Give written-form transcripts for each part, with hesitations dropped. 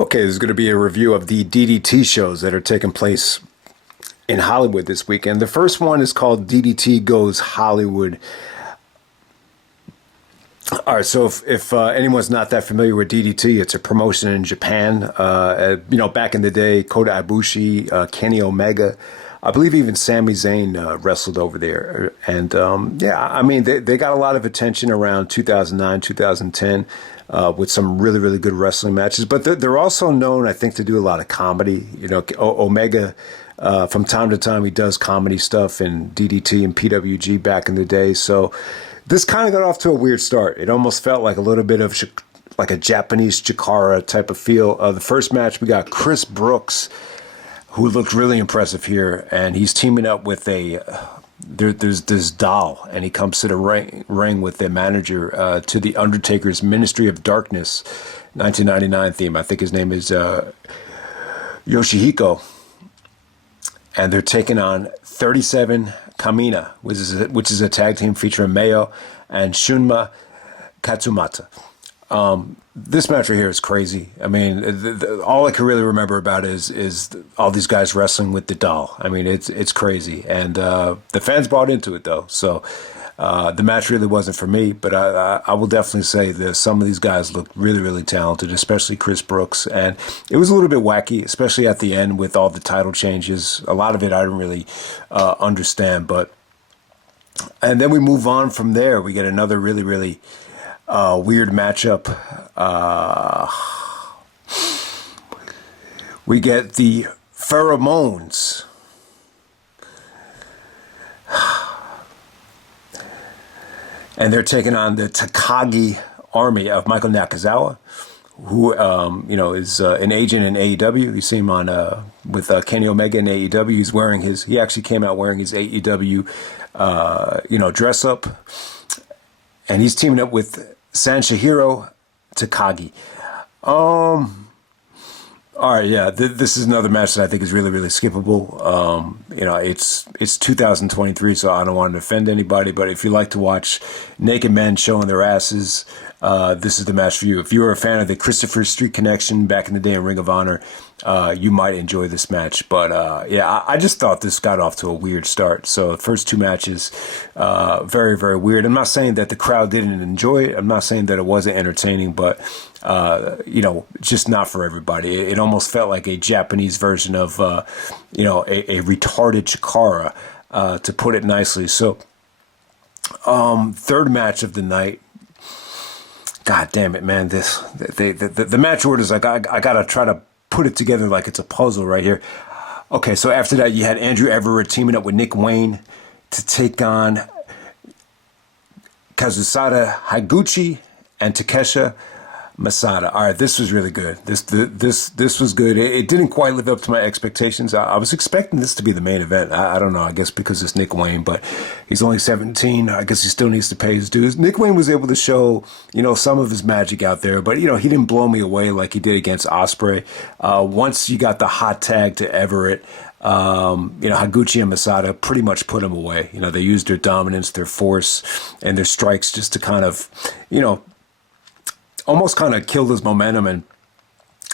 Okay, this is going to be a review of the DDT shows that are taking place in Hollywood this weekend. The first one is called DDT Goes Hollywood. All right, so if anyone's not that familiar with DDT, it's a promotion in Japan. Back in the day, Kota Ibushi, Kenny Omega, I believe even Sami Zayn wrestled over there. And they got a lot of attention around 2009, 2010 with some really, really good wrestling matches. But they're also known, I think, to do a lot of comedy. You know, Omega, from time to time, he does comedy stuff in DDT and PWG back in the day. So this kind of got off to a weird start. It almost felt like a little bit of like a Japanese Chikara type of feel. The first match, we got Chris Brookes, who looked really impressive here, and he's teaming up with there's this doll, and he comes to the ring with their manager to the Undertaker's Ministry of Darkness 1999 theme. I think his name is Yoshihiko, and they're taking on 37 KAMIINA, which is a tag team featuring Mayo and Shunma Katsumata. This match right here is crazy. I mean, all I can really remember about it is all these guys wrestling with the doll. I mean, it's crazy, and the fans bought into it though. So the match really wasn't for me, but I will definitely say that some of these guys looked really, really talented, especially Chris Brookes, and it was a little bit wacky, especially at the end with all the title changes. A lot of it I didn't really understand, and then we move on from there. We get another really, really weird matchup. We get the Pheromones. And they're taking on the Takagi army of Michael Nakazawa, who is an agent in AEW. You see him on with Kenny Omega in AEW. He actually came out wearing his AEW dress up, and he's teaming up with Sanshihiro Takagi. All right, yeah, this is another match that I think is really, really skippable. It's 2023, so I don't want to offend anybody, but if you like to watch naked men showing their asses, this is the match for you. If you were a fan of the Christopher Street Connection back in the day in Ring of Honor, you might enjoy this match. But I just thought this got off to a weird start. So the first two matches, very, very weird. I'm not saying that the crowd didn't enjoy it. I'm not saying that it wasn't entertaining, but just not for everybody. It almost felt like a Japanese version of a retarded Chikara, to put it nicely. So third match of the night. God damn it, man! The match order is like I gotta try to put it together like it's a puzzle right here. Okay, so after that you had Andrew Everett teaming up with Nick Wayne to take on Kazusada, Higuchi, and Takeshi Masada. All right, this was really good. This was good. It didn't quite live up to my expectations. I was expecting this to be the main event. I don't know. I guess because it's Nick Wayne, but he's only 17. I guess he still needs to pay his dues. Nick Wayne was able to show, some of his magic out there, but he didn't blow me away like he did against Ospreay. Once you got the hot tag to Everett, Higuchi and Masada pretty much put him away. They used their dominance, their force, and their strikes just to kind of, almost kind of killed his momentum, and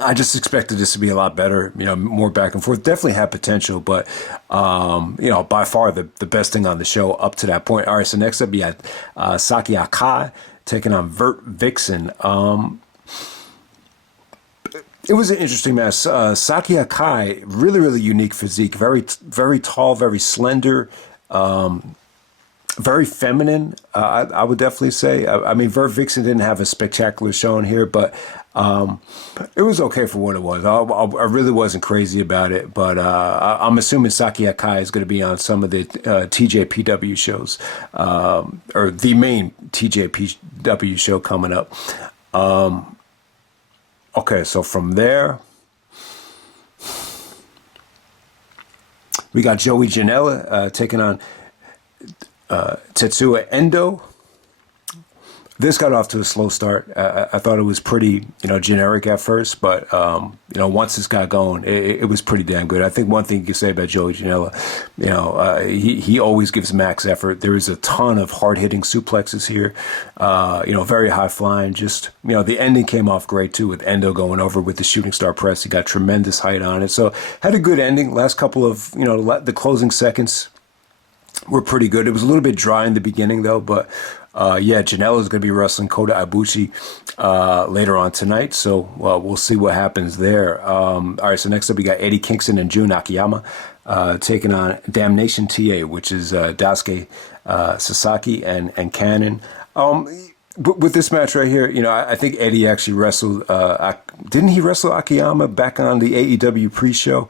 I just expected this to be a lot better, more back and forth. Definitely had potential, but, by far the best thing on the show up to that point. All right, so next up you had Saki Akai taking on Vert Vixen. It was an interesting match. Saki Akai, really, really unique physique, very, very tall, very slender, very feminine, I would definitely say. I mean, Vert Vixen didn't have a spectacular showing here, but it was okay for what it was. I really wasn't crazy about it, but I'm assuming Saki Akai is going to be on some of the TJPW shows, or the main TJPW show coming up. Okay, so from there, we got Joey Janella taking on Tetsuya Endo. This got off to a slow start. I thought it was pretty, generic at first, but once this got going, it was pretty damn good. I think one thing you can say about Joey Janela, he always gives max effort. There is a ton of hard hitting suplexes here, very high flying. Just the ending came off great too, with Endo going over with the shooting star press. He got tremendous height on it, so had a good ending. Last couple of the closing seconds were pretty good. It was a little bit dry in the beginning though, but Janella is going to be wrestling Kota Ibushi later on tonight, so we'll see what happens there. All right, so next up we got Eddie Kingston and Jun Akiyama taking on Damnation TA, which is Daisuke, Sasaki, and KANON. With this match right here, I think Eddie actually wrestled. Didn't he wrestle Akiyama back on the AEW pre-show?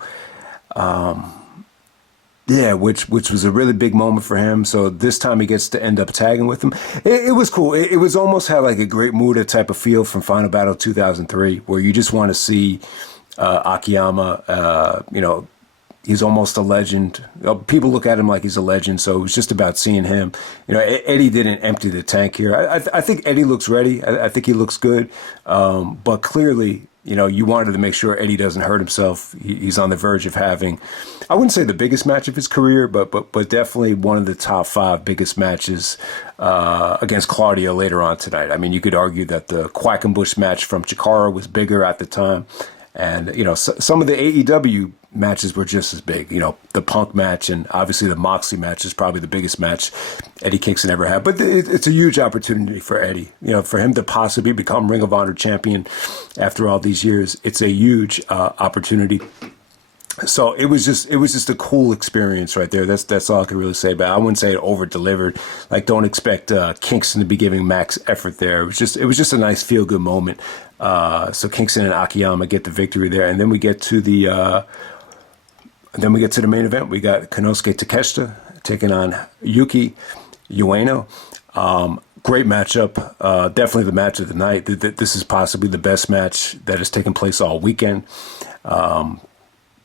Yeah, which was a really big moment for him. So this time he gets to end up tagging with him. It was cool. It was almost had like a Great Muta type of feel from Final Battle 2003, where you just want to see Akiyama. He's almost a legend. People look at him like he's a legend, so it was just about seeing him. Eddie didn't empty the tank here. I think Eddie looks ready. I think he looks good, but clearly, you wanted to make sure Eddie doesn't hurt himself. He's on the verge of having, I wouldn't say the biggest match of his career, but definitely one of the top 5 biggest matches against Claudio later on tonight. I mean, you could argue that the Quackenbush match from Chikara was bigger at the time. And, some of the AEW matches were just as big. The Punk match and obviously the Moxley match is probably the biggest match Eddie Kingston ever had. But it's a huge opportunity for Eddie. For him to possibly become Ring of Honor champion after all these years, it's a huge opportunity. So it was just a cool experience right there. That's all I can really say about it. I wouldn't say it over delivered. Like, don't expect Kingston to be giving max effort there. It was just a nice feel good moment. So Kingston and Akiyama get the victory there, and then we get to the main event. We got Konosuke Takeshita taking on Yuki Ueno. Great matchup. Definitely the match of the night. This is possibly the best match that has taken place all weekend.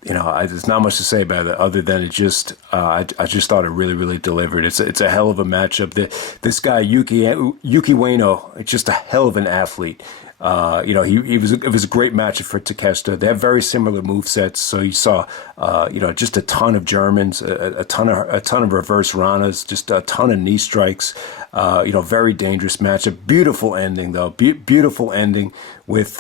There's not much to say about it other than it just, I just thought it really, really delivered. It's a hell of a matchup. This guy, Yuki Ueno, it's just a hell of an athlete. It was a great matchup for Takeshita. They have very similar movesets. So you saw, just a ton of Germans, a ton of reverse Ranas, just a ton of knee strikes. Very dangerous matchup. Beautiful ending though. Beautiful ending with,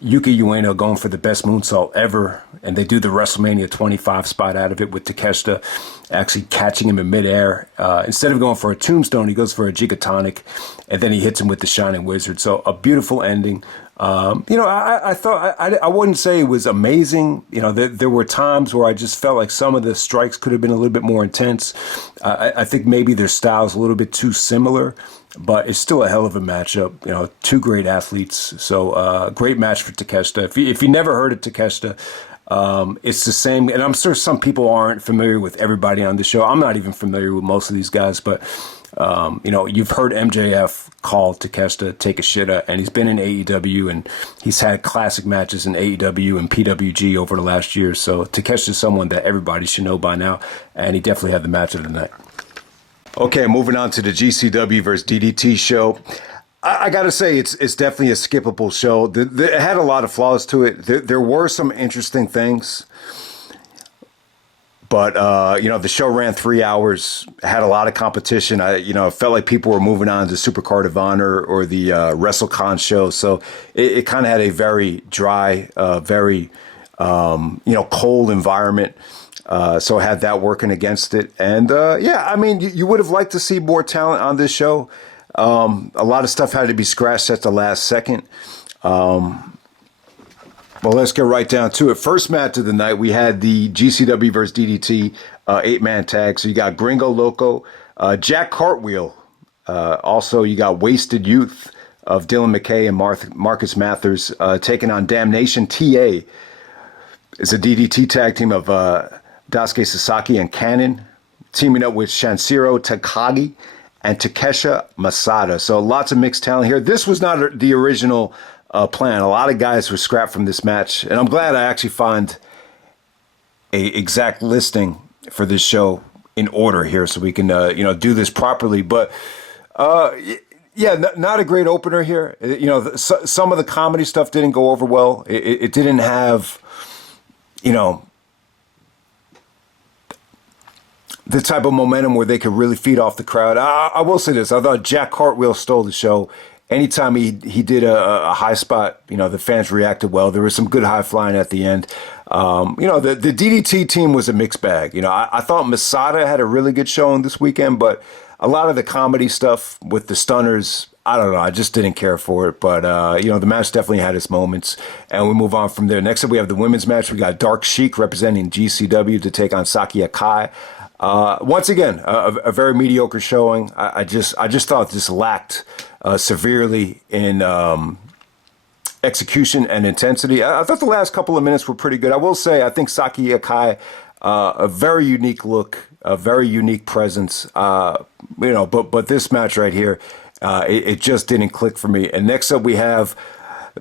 Yuki Ueno going for the best moonsault ever, and they do the WrestleMania 25 spot out of it with Takeshita actually catching him in midair. Instead of going for a tombstone, he goes for a gigatonic, and then he hits him with the Shining Wizard. So a beautiful ending. I thought I wouldn't say it was amazing. There were times where I just felt like some of the strikes could have been a little bit more intense. I think maybe their style's a little bit too similar. But it's still a hell of a matchup. Two great athletes. So great match for Takeshita. If you never heard of Takeshita, it's the same. And I'm sure some people aren't familiar with everybody on the show. I'm not even familiar with most of these guys. But, you've heard MJF call Takeshita Takeshita. And he's been in AEW. And he's had classic matches in AEW and PWG over the last year. So Takeshita is someone that everybody should know by now. And he definitely had the match of the night. Okay, moving on to the GCW versus DDT show. I got to say, it's definitely a skippable show. It had a lot of flaws to it. There were some interesting things. But, the show ran 3 hours, had a lot of competition. It felt like people were moving on to Supercard of Honor or the WrestleCon show. So it kind of had a very dry, very, cold environment. So I had that working against it. And, you would have liked to see more talent on this show. A lot of stuff had to be scratched at the last second. Well, let's get right down to it. First match of the night, we had the GCW versus DDT 8-man tag. So you got Gringo Loco, Jack Cartwheel. Also, you got Wasted Youth of Dylan McKay and Marcus Mathers taking on Damnation TA. It's a DDT tag team of Daisuke Sasaki and KANON, teaming up with Shanshiro Takagi and Takesha Masada. So lots of mixed talent here. This was not the original plan. A lot of guys were scrapped from this match, and I'm glad I actually found a exact listing for this show in order here so we can do this properly. But Yeah, not a great opener here. Some of the comedy stuff didn't go over well. It didn't have, you know, the type of momentum where they could really feed off the crowd. I will say this. I thought Jack Cartwheel stole the show. Anytime he did a high spot, the fans reacted well. There was some good high flying at the end. The DDT team was a mixed bag. I thought Masada had a really good showing this weekend, but a lot of the comedy stuff with the stunners, I don't know. I just didn't care for it. But, the match definitely had its moments. And we move on from there. Next up, we have the women's match. We got Dark Sheik representing GCW to take on Saki Akai. Once again, a very mediocre showing. I just thought this lacked severely in execution and intensity. I thought the last couple of minutes were pretty good. I will say, I think Saki Akai, a very unique look, a very unique presence. But this match right here, it just didn't click for me. And next up, we have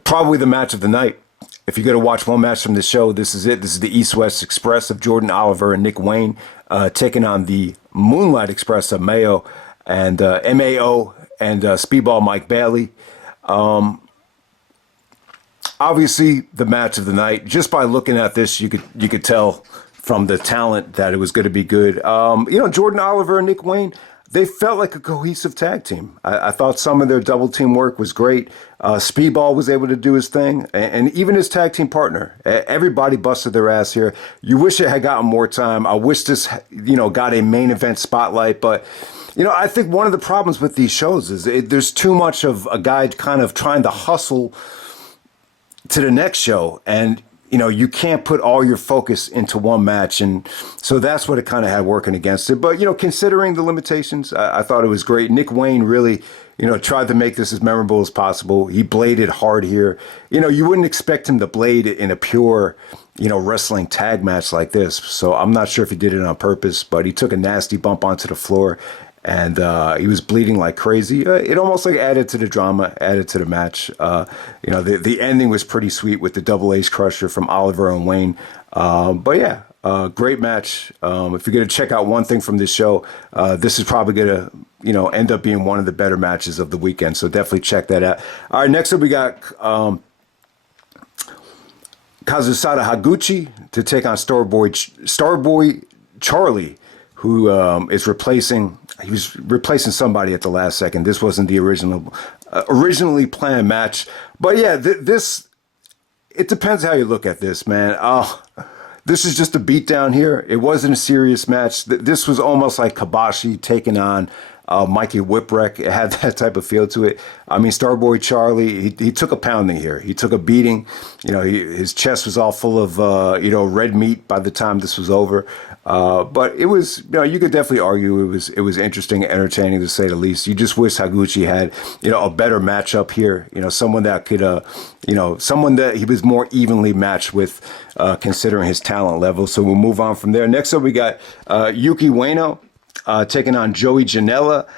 probably the match of the night. If you're going to watch one match from the show, this is it. This is the East-West Express of Jordan Oliver and Nick Wayne taking on the Moonlight Express of Mayo and MAO and Speedball Mike Bailey. Obviously, the match of the night. Just by looking at this, you could tell from the talent that it was going to be good. Jordan Oliver and Nick Wayne, they felt like a cohesive tag team. I thought some of their double team work was great. Speedball was able to do his thing, and even his tag team partner. Everybody busted their ass here. You wish it had gotten more time. I wish this, got a main event spotlight. But, I think one of the problems with these shows is there's too much of a guy kind of trying to hustle to the next show, and you can't put all your focus into one match. And so that's what it kind of had working against it. But, considering the limitations, I thought it was great. Nick Wayne really, tried to make this as memorable as possible. He bladed hard here. You wouldn't expect him to blade in a pure, wrestling tag match like this. So I'm not sure if he did it on purpose, but he took a nasty bump onto the floor. And he was bleeding like crazy. It almost added to the drama, added to the match. The ending was pretty sweet with the double ace crusher from Oliver and Wayne. But yeah, great match. If you're going to check out one thing from this show, this is probably going to, end up being one of the better matches of the weekend. So definitely check that out. All right, next up we got Kazusada Higuchi to take on Starboy Charlie, who is replacing. He was replacing somebody at the last second. This wasn't the originally planned match. But yeah, it depends how you look at this, man. This is just a beatdown here. It wasn't a serious match. This was almost like Kabashi taking on Mikey Whipwreck. It had that type of feel to it. I mean, Starboy Charlie, he took a pounding here. He took a beating. His chest was all full of, red meat by the time this was over. But it was, you could definitely argue it was interesting and entertaining to say the least. You just wish Higuchi had, a better matchup here. Someone that could, someone that he was more evenly matched with, considering his talent level. So we'll move on from there. Next up, we got Yuki Ueno taking on Joey Janella.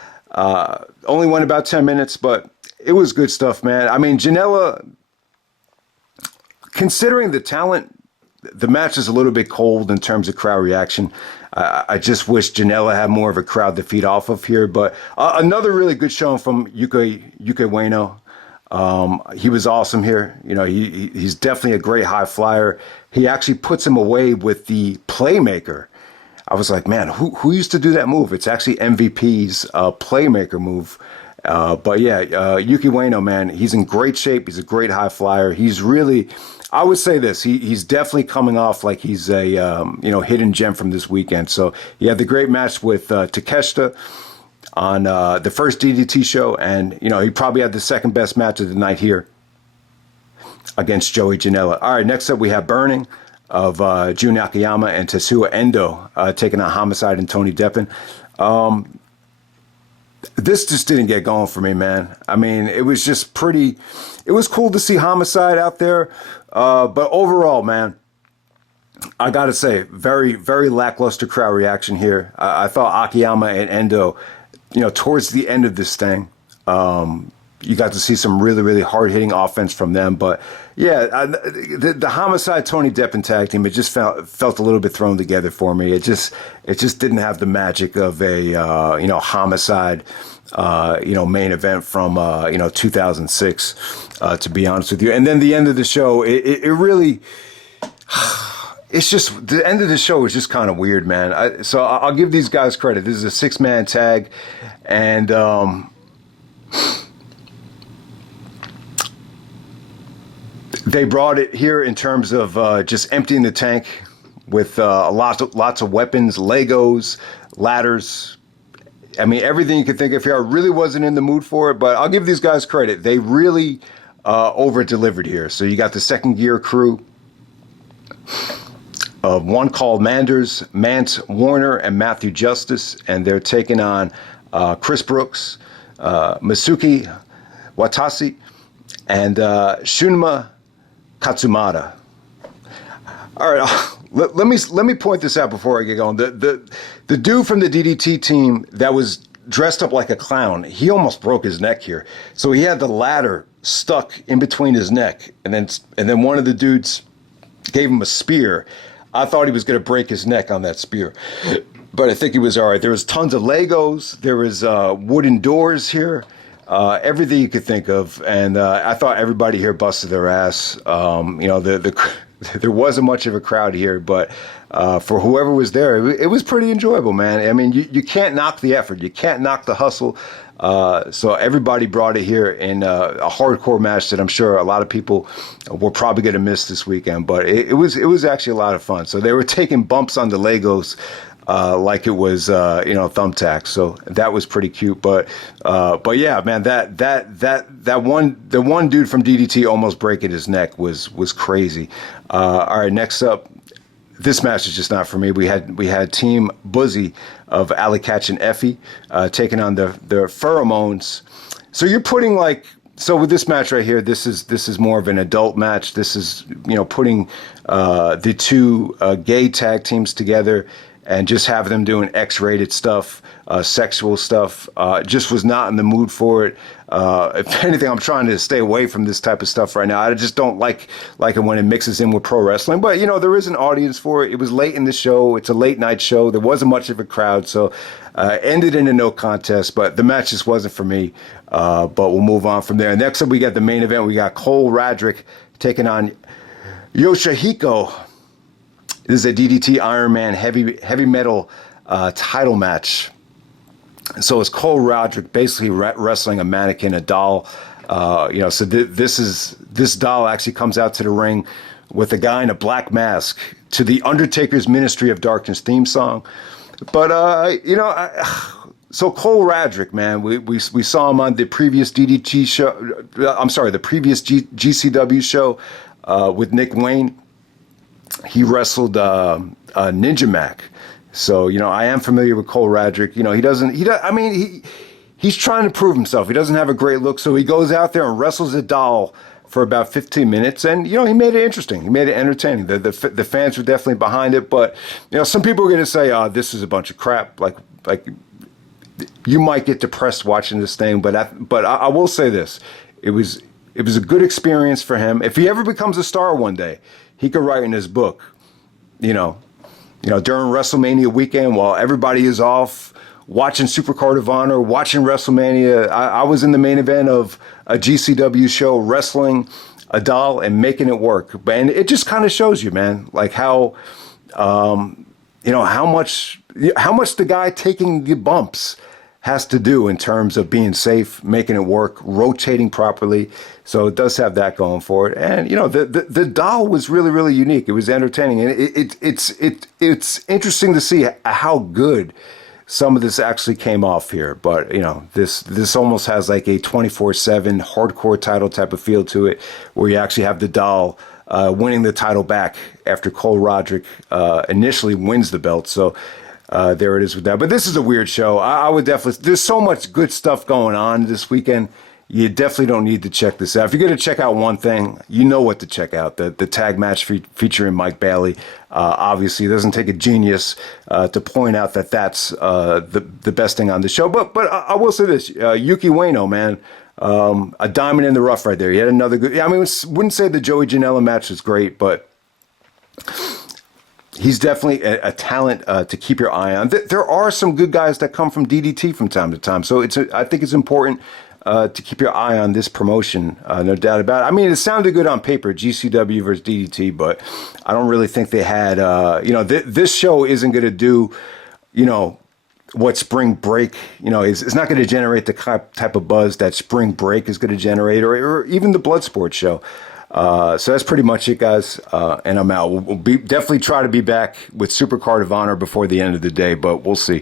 Only went about 10 minutes, but it was good stuff, man. I mean, Janella, considering the talent, the match is a little bit cold in terms of crowd reaction. I just wish Janella had more of a crowd to feed off of here. But another really good showing from Yuki Ueno. He was awesome here. He's definitely a great high flyer. He actually puts him away with the Playmaker. I was like, man, who used to do that move? It's actually MVP's Playmaker move. But yeah, Yuki Ueno, man, he's in great shape. He's a great high flyer. He's really, I would say this, he's definitely coming off like he's a, hidden gem from this weekend. So he had the great match with Takeshita on the first DDT show. And, he probably had the second best match of the night here against Joey Janella. All right, next up we have Burning of Jun Akiyama and Tetsuya Endo taking on Homicide and Tony Deppen. This just didn't get going for me, man. I mean, it was just it was cool to see Homicide out there. But overall, man, I got to say, very, very lackluster crowd reaction here. I thought Akiyama and Endo, towards the end of this thing, you got to see some really, really hard-hitting offense from them. But, yeah, the Homicide Tony Deppen tag team, it just felt a little bit thrown together for me. It just didn't have the magic of a, Homicide main event from 2006, to be honest with you. And then the end of the show, it really, it's just, the end of the show is just kind of weird, man. So I'll give these guys credit. This is a 6-man tag, and they brought it here in terms of just emptying the tank with lots of weapons, Legos, ladders. I mean, everything you could think of here. I really wasn't in the mood for it, but I'll give these guys credit. They really over-delivered here. So you got the second gear crew of one called Manders, Mance Warner, and Matthew Justice, and they're taking on Chris Brookes, Masuki Watasi, and Shunma Katsumata. All right, let me point this out before I get going. The dude from the DDT team that was dressed up like a clown, he almost broke his neck here. So he had the ladder stuck in between his neck, and then one of the dudes gave him a spear. I thought he was going to break his neck on that spear, but I think he was all right. There was tons of Legos. There was wooden doors here. Everything you could think of, and I thought everybody here busted their ass. There wasn't much of a crowd here, but for whoever was there, it was pretty enjoyable, man. I mean, you can't knock the effort, you can't knock the hustle. So everybody brought it here in a hardcore match that I'm sure a lot of people were probably going to miss this weekend, but it was actually a lot of fun. So they were taking bumps on the Legos. Like it was, thumbtacks. So that was pretty cute. But yeah, man, the one dude from DDT almost breaking his neck was crazy. All right, next up, this match is just not for me. We had Team Buzzy of Ali Catch and Effie taking on the Pheromones. So you're putting so with this match right here, this is more of an adult match. This is putting the two gay tag teams together and just have them doing X-rated stuff, sexual stuff. Just was not in the mood for it. If anything, I'm trying to stay away from this type of stuff right now. I just don't like it when it mixes in with pro wrestling. But, there is an audience for it. It was late in the show. It's a late night show. There wasn't much of a crowd, so ended in a no contest. But the match just wasn't for me. But we'll move on from there. Next up, we got the main event. We got Cole Radrick taking on Yoshihiko. This is a DDT Iron Man heavy metal title match. So it's Cole Roderick basically wrestling a mannequin, a doll. So this doll actually comes out to the ring with a guy in a black mask to the Undertaker's Ministry of Darkness theme song. But so Cole Radrick, man, we saw him on the previous DDT show. I'm sorry, the previous GCW show with Nick Wayne. He wrestled Ninja Mac. So, I am familiar with Cole Radrick. He's trying to prove himself. He doesn't have a great look, so he goes out there and wrestles a doll for about 15 minutes, and, he made it interesting. He made it entertaining. The fans were definitely behind it, but, some people are going to say, this is a bunch of crap. Like you might get depressed watching this thing, but I will say this. It was a good experience for him. If he ever becomes a star one day, he could write in his book, during WrestleMania weekend while everybody is off watching Supercard of Honor, watching WrestleMania. I was in the main event of a GCW show wrestling a doll and making it work. And it just kind of shows you, man, like how much the guy taking the bumps has to do in terms of being safe, making it work, rotating properly. So it does have that going for it. And, the doll was really, really unique. It was entertaining. And it's interesting to see how good some of this actually came off here. But, this almost has like a 24/7 hardcore title type of feel to it, where you actually have the doll winning the title back after Cole Roderick initially wins the belt. So there it is with that. But this is a weird show. I would definitely, there's so much good stuff going on this weekend. You definitely don't need to check this out. If you're going to check out one thing, you know what to check out. The tag match featuring Mike Bailey. Obviously, it doesn't take a genius to point out that that's the best thing on the show. But I will say this, Yuki Ueno, man, a diamond in the rough right there. He had another good, wouldn't say the Joey Janella match was great, but he's definitely a talent to keep your eye on. There are some good guys that come from DDT from time to time, so I think it's important to keep your eye on this promotion, no doubt about it. I mean, it sounded good on paper, GCW versus DDT, but I don't really think they had, this show isn't going to do, what Spring Break, is not going to generate the type of buzz that Spring Break is going to generate, or even the Bloodsport show. So that's pretty much it, guys. And I'm out. We'll definitely try to be back with Supercard of Honor before the end of the day, but we'll see.